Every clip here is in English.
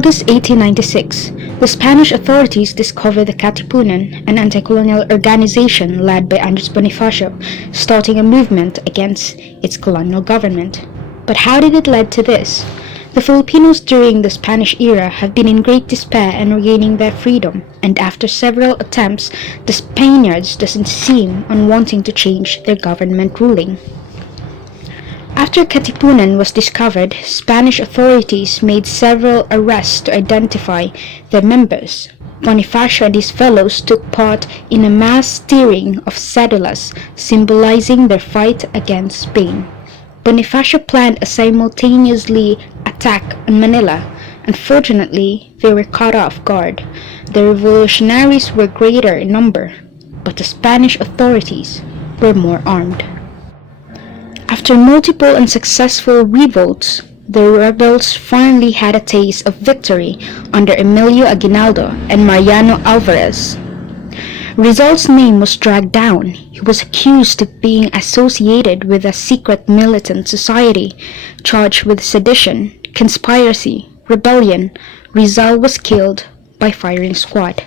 August 1896, the Spanish authorities discovered the Katipunan, an anti-colonial organization led by Andres Bonifacio, starting a movement against its colonial government. But how did it lead to this? The Filipinos during the Spanish era have been in great despair in regaining their freedom, and after several attempts, the Spaniards doesn't seem unwanting to change their government ruling. After Katipunan was discovered, Spanish authorities made several arrests to identify their members. Bonifacio and his fellows took part in a mass steering of cédulas symbolizing their fight against Spain. Bonifacio planned a simultaneously attack on Manila. Unfortunately, they were caught off guard. The revolutionaries were greater in number, but the Spanish authorities were more armed. After multiple unsuccessful revolts, the rebels finally had a taste of victory under Emilio Aguinaldo and Mariano Alvarez. Rizal's name was dragged down. He was accused of being associated with a secret militant society, charged with sedition, conspiracy, rebellion. Rizal was killed by firing squad.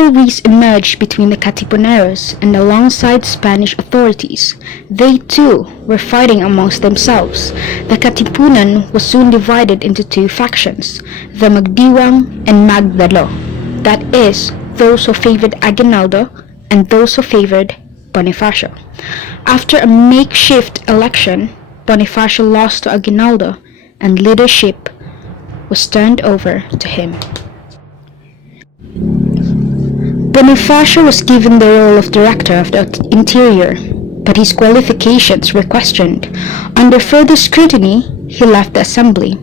Rivalries emerged between the Katipuneros and alongside Spanish authorities. They too were fighting amongst themselves. The Katipunan was soon divided into two factions, the Magdiwang and Magdalo, that is, those who favored Aguinaldo and those who favored Bonifacio. After a makeshift election, Bonifacio lost to Aguinaldo and leadership was turned over to him. Bonifacio was given the role of Director of the Interior, but his qualifications were questioned. Under further scrutiny, he left the assembly.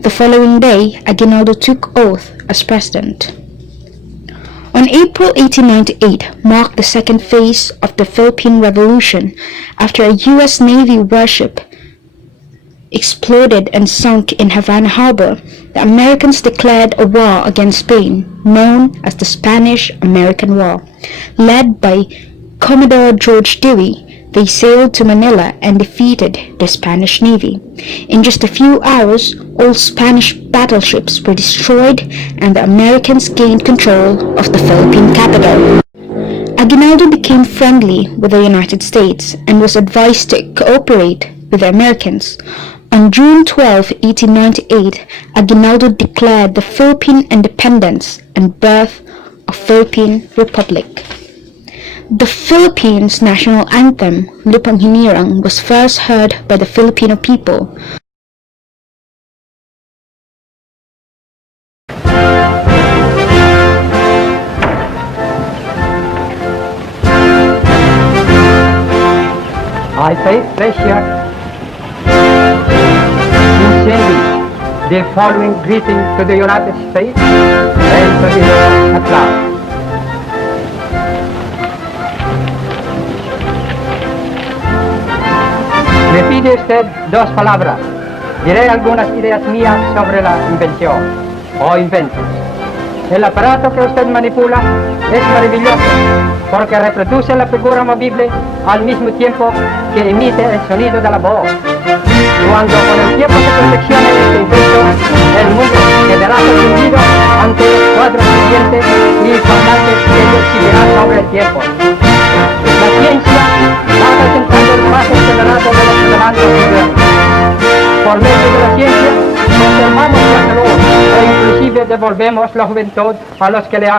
The following day, Aguinaldo took oath as president. On April 1898 marked the second phase of the Philippine Revolution after a U.S. Navy warship exploded and sunk in Havana Harbor. The Americans declared a war against Spain, known as the Spanish-American War. Led by Commodore George Dewey, they sailed to Manila and defeated the Spanish Navy. In just a few hours, all Spanish battleships were destroyed and the Americans gained control of the Philippine capital. Aguinaldo became friendly with the United States and was advised to cooperate with the Americans. On June 12, 1898, Aguinaldo declared the Philippine independence and birth of Philippine Republic. The Philippines' national anthem, Lupang Hinirang, was first heard by the Filipino people. I take pleasure the following greeting to the United States and to the world at large. Me pide usted dos palabras. Diré algunas ideas mías sobre la invención o inventos. El aparato que usted manipula es maravilloso porque reproduce la figura movible al mismo tiempo que emite el sonido de la voz. Cuando con el tiempo se perfeccione este invento, el mundo quedará sorprendido ante los cuadros siguientes y parlantes que ello exhibirá sobre el tiempo. La ciencia va presentando el paso acelerado de los adelantos modernos. Por medio de la ciencia, conservamos la salud e inclusive devolvemos la juventud a los que le han.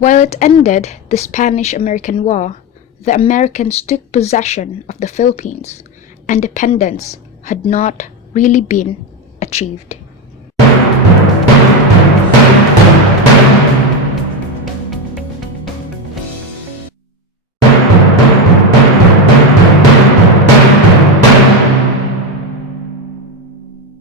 While it ended the Spanish-American War, the Americans took possession of the Philippines. Independence had not really been achieved.